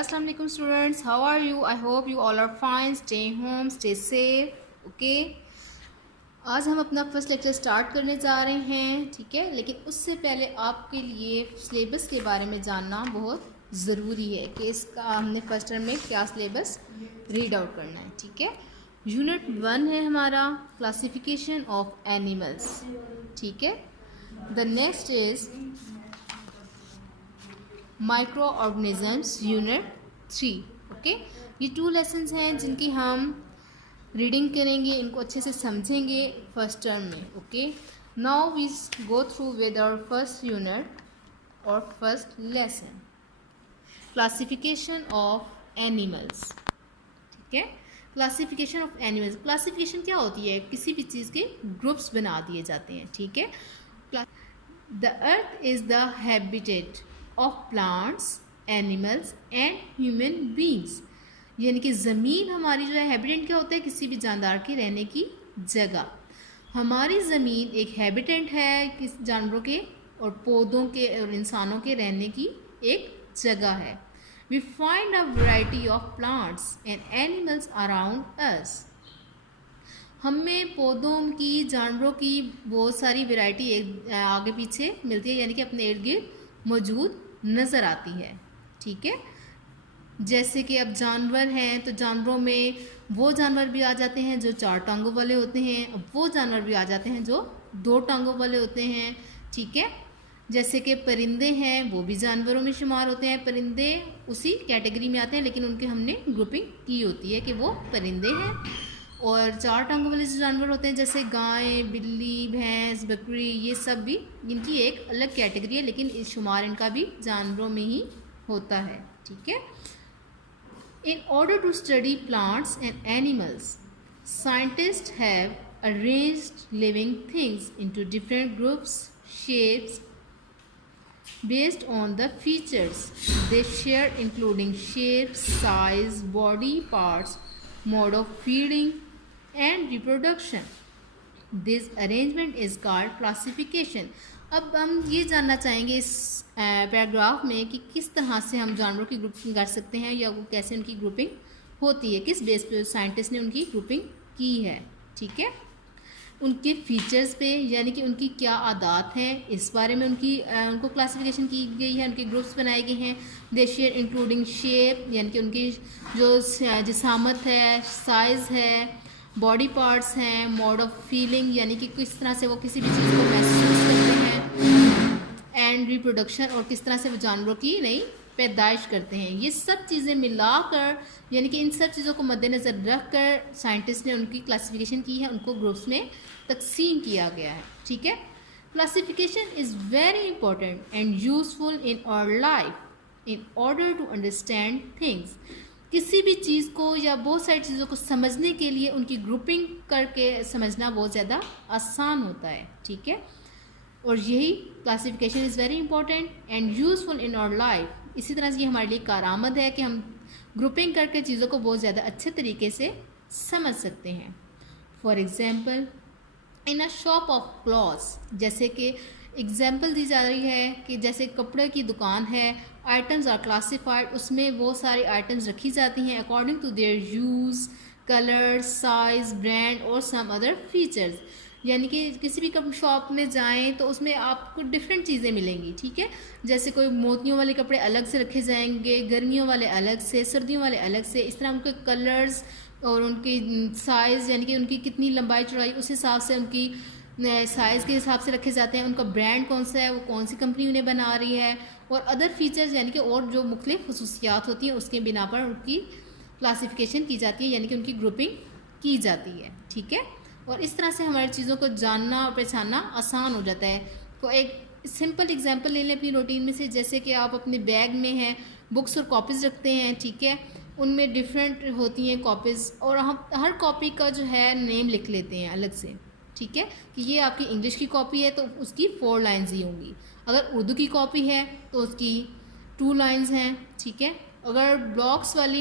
Assalamu alaikum students, how are you? I hope you all are fine. Stay home, stay safe. Okay. आज हम अपना first lecture start करने जा रहे हैं, ठीक है। लेकिन उससे पहले आपके लिए सिलेबस के बारे में जानना बहुत ज़रूरी है कि इसका हमने फर्स्ट टर्म में क्या सिलेबस रीड आउट करना है, ठीक है। यूनिट 1 है हमारा क्लासिफिकेशन ऑफ एनिमल्स, ठीक है। The next is micro organisms unit 3, okay. ये 2 लेसन्स हैं जिनकी हम रीडिंग करेंगे, इनको अच्छे से समझेंगे फर्स्ट टर्म में, okay. Now we go through with our first unit और first lesson, classification of animals, ठीक है। क्लासिफिकेशन ऑफ एनिमल्स, क्लासिफिकेशन क्या होती है? किसी भी चीज़ के ग्रुप्स बना दिए जाते हैं, ठीक है। The earth is the habitat of plants, animals and human beings, यानी कि ज़मीन हमारी जो है, हैबिटेट क्या होता है? किसी भी जानदार के रहने की जगह। हमारी ज़मीन एक हैबिटेट है किस जानवरों के और पौधों के और इंसानों के रहने की एक जगह है। We find a variety of plants and animals around us, हमें पौधों की, जानवरों की बहुत सारी वैरायटी आगे पीछे मिलती है, यानी कि अपने इर्द गिर्द मौजूद नज़र आती है, ठीक है। जैसे कि अब जानवर हैं तो जानवरों में वो जानवर भी आ जाते हैं जो 4 टांगों वाले होते हैं, अब वो जानवर भी आ जाते हैं जो 2 टांगों वाले होते हैं, ठीक है। जैसे कि परिंदे हैं, वो भी जानवरों में शुमार होते हैं, परिंदे उसी कैटेगरी में आते हैं, लेकिन उनके हमने ग्रुपिंग की होती है कि वो परिंदे हैं। और 4 टांगों वाले जो जानवर होते हैं जैसे गाय, बिल्ली, भैंस, बकरी, ये सब भी इनकी एक अलग कैटेगरी है, लेकिन इस शुमार इनका भी जानवरों में ही होता है, ठीक है। In order to study plants and animals, scientists have arranged living things into different groups, shapes, based on the features they share, including shape, size, body parts, mode of feeding, and reproduction. This arrangement is called classification. अब हम ये जानना चाहेंगे इस paragraph में कि किस तरह से हम जानवरों की ग्रुपिंग कर सकते हैं, या वो कैसे उनकी ग्रुपिंग होती है, किस बेस पे साइंटिस्ट ने उनकी ग्रुपिंग की है, ठीक है। उनके फीचर्स पे, यानी कि उनकी क्या आदात हैं, इस बारे में उनको क्लासिफिकेशन की गई है, उनके ग्रुप्स बनाए गए हैं। दे शेयर इंक्लूडिंग शेप, यानी कि उनकी जो जिसामत है, साइज़ है, बॉडी पार्ट्स हैं, मोड ऑफ फीलिंग, यानी कि किस तरह से वो किसी भी चीज़ को महसूस करते हैं, एंड रिप्रोडक्शन, और किस तरह से वो जानवरों की नई पैदाइश करते हैं। ये सब चीज़ें मिलाकर, यानी कि इन सब चीज़ों को मद्देनज़र रखकर साइंटिस्ट ने उनकी क्लासिफिकेशन की है, उनको ग्रुप्स में तकसीम किया गया है, ठीक है। Classification is very important and useful in our life in order to understand things. किसी भी चीज़ को या बहुत सारी चीज़ों को समझने के लिए उनकी ग्रुपिंग करके समझना बहुत ज़्यादा आसान होता है, ठीक है। और यही classification is very important and useful in our life. इसी तरह से ये हमारे लिए कारआमद है कि हम ग्रुपिंग करके चीज़ों को बहुत ज़्यादा अच्छे तरीके से समझ सकते हैं। For example, in a shop of clothes, जैसे कि एग्जाम्पल दी जा रही है कि जैसे कपड़े की दुकान है, आइटम्स आर क्लासिफाइड, उसमें वो सारी आइटम्स रखी जाती हैं according to their use, colour, size, brand और सम अदर फीचर्स। यानी कि किसी भी शॉप में जाएं तो उसमें आपको डिफरेंट चीज़ें मिलेंगी, ठीक है। जैसे कोई मोतियों वाले कपड़े अलग से रखे जाएंगे, गर्मियों वाले अलग से, सर्दियों वाले अलग से, इस तरह उनके कलर्स और उनकी साइज़, यानी कि उनकी कितनी लंबाई चौड़ाई, उस हिसाब से उनकी साइज़ के हिसाब से रखे जाते हैं। उनका ब्रांड कौन सा है, वो कौन सी कंपनी उन्हें बना रही है, और अदर फीचर्स, यानी कि और जो मुख्तलिफ खसूसियात होती हैं उसके बिना पर उनकी क्लासिफिकेशन की जाती है, यानी कि उनकी ग्रुपिंग की जाती है, ठीक है। और इस तरह से हमारी चीज़ों को जानना और पहचानना आसान हो जाता है। तो एक सिंपल एग्जांपल ले लें अपनी रूटीन में से, जैसे कि आप अपने बैग में हैं बुक्स और कॉपीज़ रखते हैं, ठीक है। उनमें डिफरेंट होती हैं कॉपीज़, और हम हर कॉपी का जो है नेम लिख लेते हैं अलग से, ठीक है, कि ये आपकी इंग्लिश की कॉपी है तो उसकी 4 लाइन्स ही होंगी। अगर उर्दू की कॉपी है तो उसकी 2 लाइन्स हैं, ठीक है। अगर ब्लॉक्स वाली